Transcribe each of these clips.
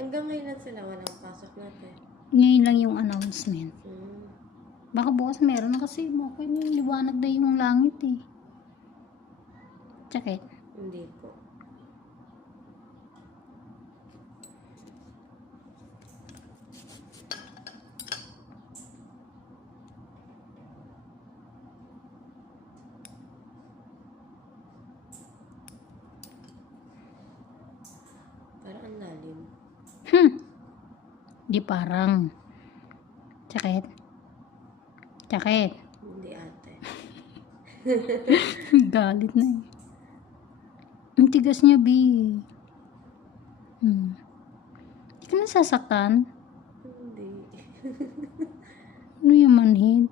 Hanggang ngayon lang sila walang pasok natin. Ngayon lang yung announcement. Hmm. Baka bukas meron na kasi okay na yung liwanag na yung langit eh. Tsakit. Hindi po. Parang ang lalim. Hmm. Di parang. Tsakit. Tsakit. Hindi ate. Galit na eh. Ang tigas niya, B. Hmm. Hindi ka nasasaktan? Hindi. Ano yung manhid?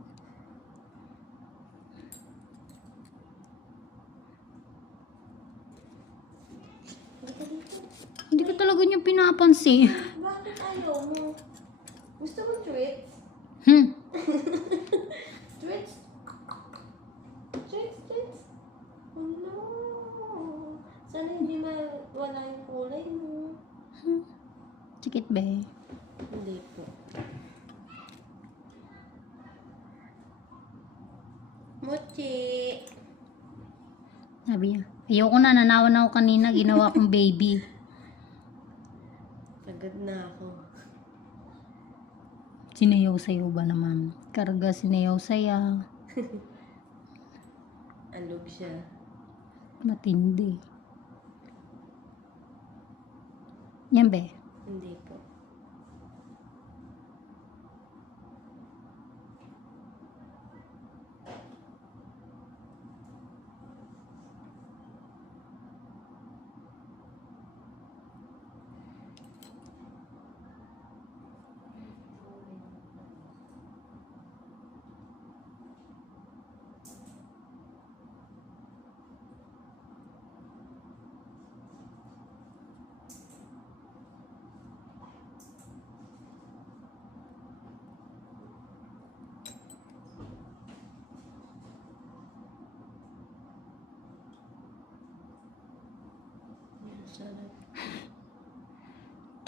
Hindi ko talaga niya pinapansin. Gusto mo treats? Hmm. Treats? Treats, treats. Oh no. Sana hindi mawala yung kulay mo. Sikit ba eh? Hindi po. Mochi. Sabi niya. Ayoko na, nanawan ako kanina, ginawa kong baby. Pagod na ako. Sinayaw sayo ba naman? Karga sinayaw saya. Alog siya. Matindi. Yan be. Hindi po.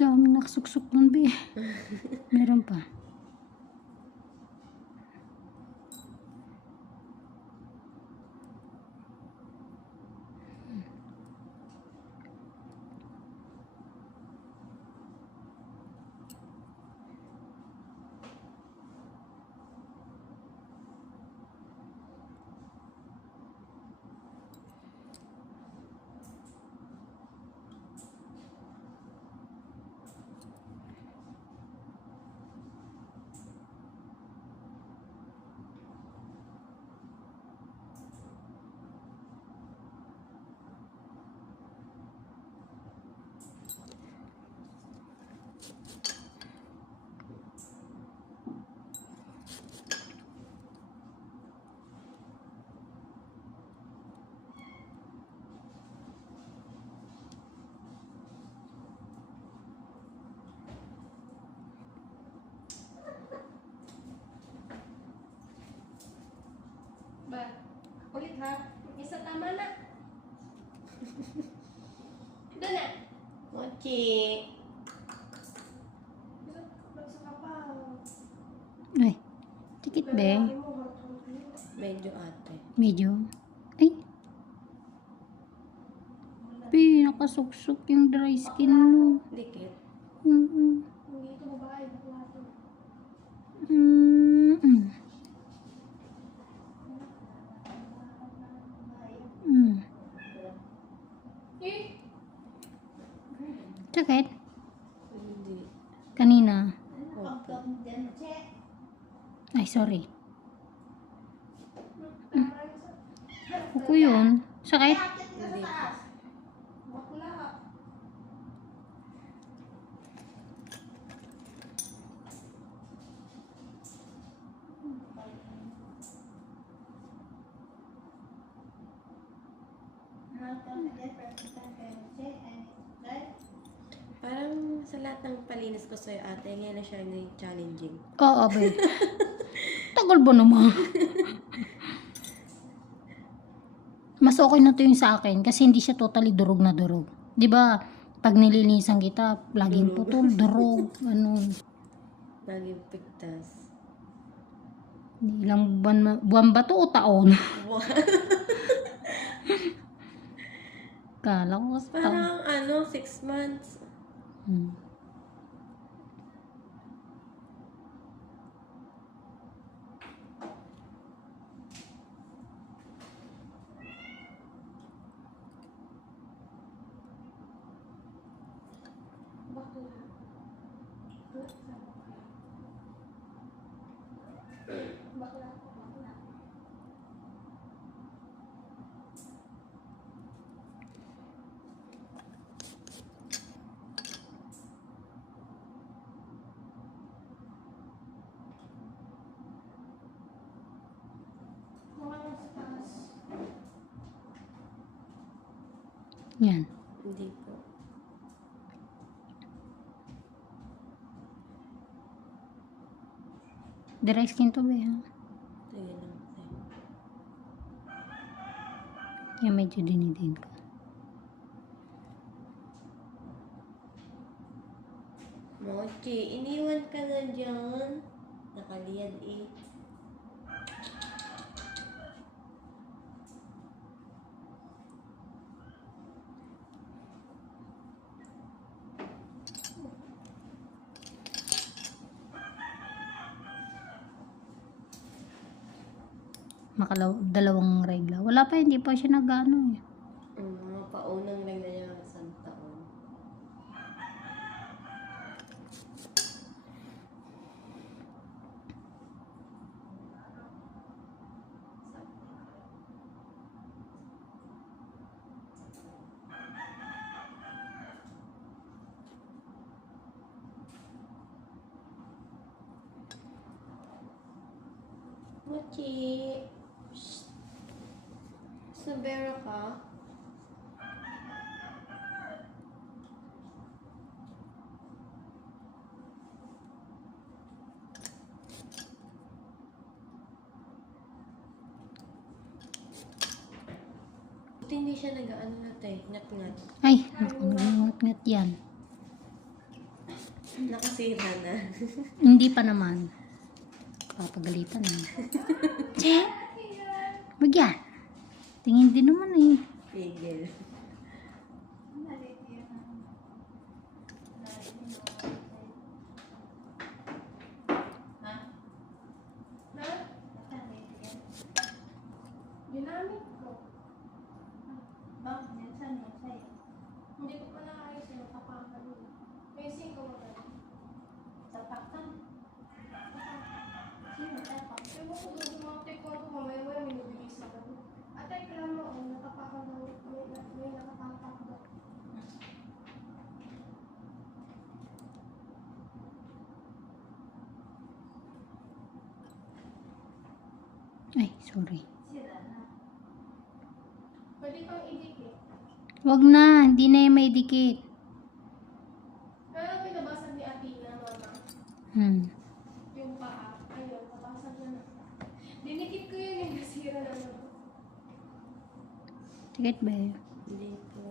Dami nakasuksok nun be. Meron pa. Ba? Ulit ha? Isa tama na. Doon na. Mochi. Ay. Tikit be. Medyo ate. Medyo. Ay. Be, nakasuksok yung dry skin mo. Dikit. Mm-mm. Mm-mm. Sakit? Hindi. Kanina. Opo. Ay, sorry. Mm. Ako yun. Sakit? Hindi po. Parang sa lahat ng palinis ko sa'yo ate, ngayon na siya yung challenging. Oo, be. Tagal ba naman? Mas okay na to yung sa akin kasi hindi siya totally durog na durog. 'Di ba? Pag nilinisan kita, laging Durog. putol, durog, ano. Naging pigtas. Ilang buwan, ma- buwan ba to o taon? Wow. Kala ko taon. Parang ano, six months. Hmm. Yan. Hindi po. Dry skin to ba ha? Sige lang. Yan medyo dinidin ka. Mochi, iniwan ka na dyan. Nakaliyad eh. Dalawang regla. Wala pa, hindi pa siya nag-ano eh. Ang mga paunang na niya isang taon. Mochi! Sabera ka? Buti hindi siya nag-ano na tayo, ngat-ngat. Ay, ngat yan. Nakasira na. Hindi pa naman. Papagalitan na. Che! Wag yan. Tingin din naman eh. Pigil. Ginamit ko. Bakit? Yan, saan yan? Sa'yo? Hindi ko pa naayos yung tapakan mo. Facing ko maganda. Tapakan? Sino tapak? Ewan ko doon yung mga take ko mamaya wala may nabigay sa akin. Ate, kailan mo ako natapakan daw. May, may nakapapak daw. Ay, sorry. Pwede kang idikit. Wag na, hindi na yung may dikit. Pero may nabasag ni Athena, mama. Hmm. Yung paa. Ayun, nabasag na na. Dinikit ko yun yung nasira na naman. Dikit ba yun? Hindi po.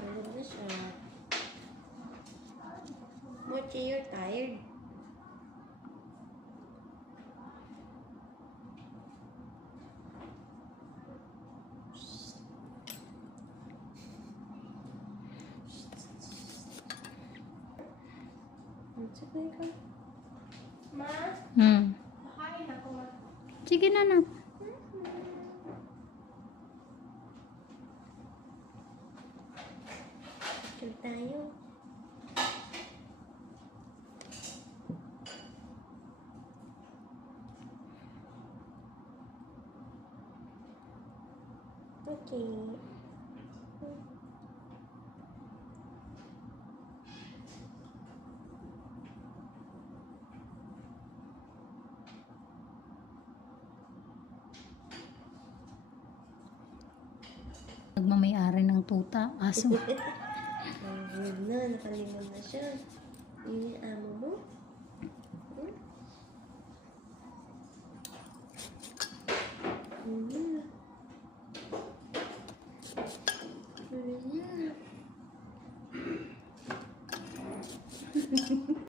Ano na siya? Mochi, you're tired. Sige ka. Ma, Hmm. kakain ako ma. Sige na na. Chill tayo. Okay. puta, aso. Nakalimog na, nakalimog na siya. Yung amo mo? Hmm? Mm-hmm. Mm-hmm.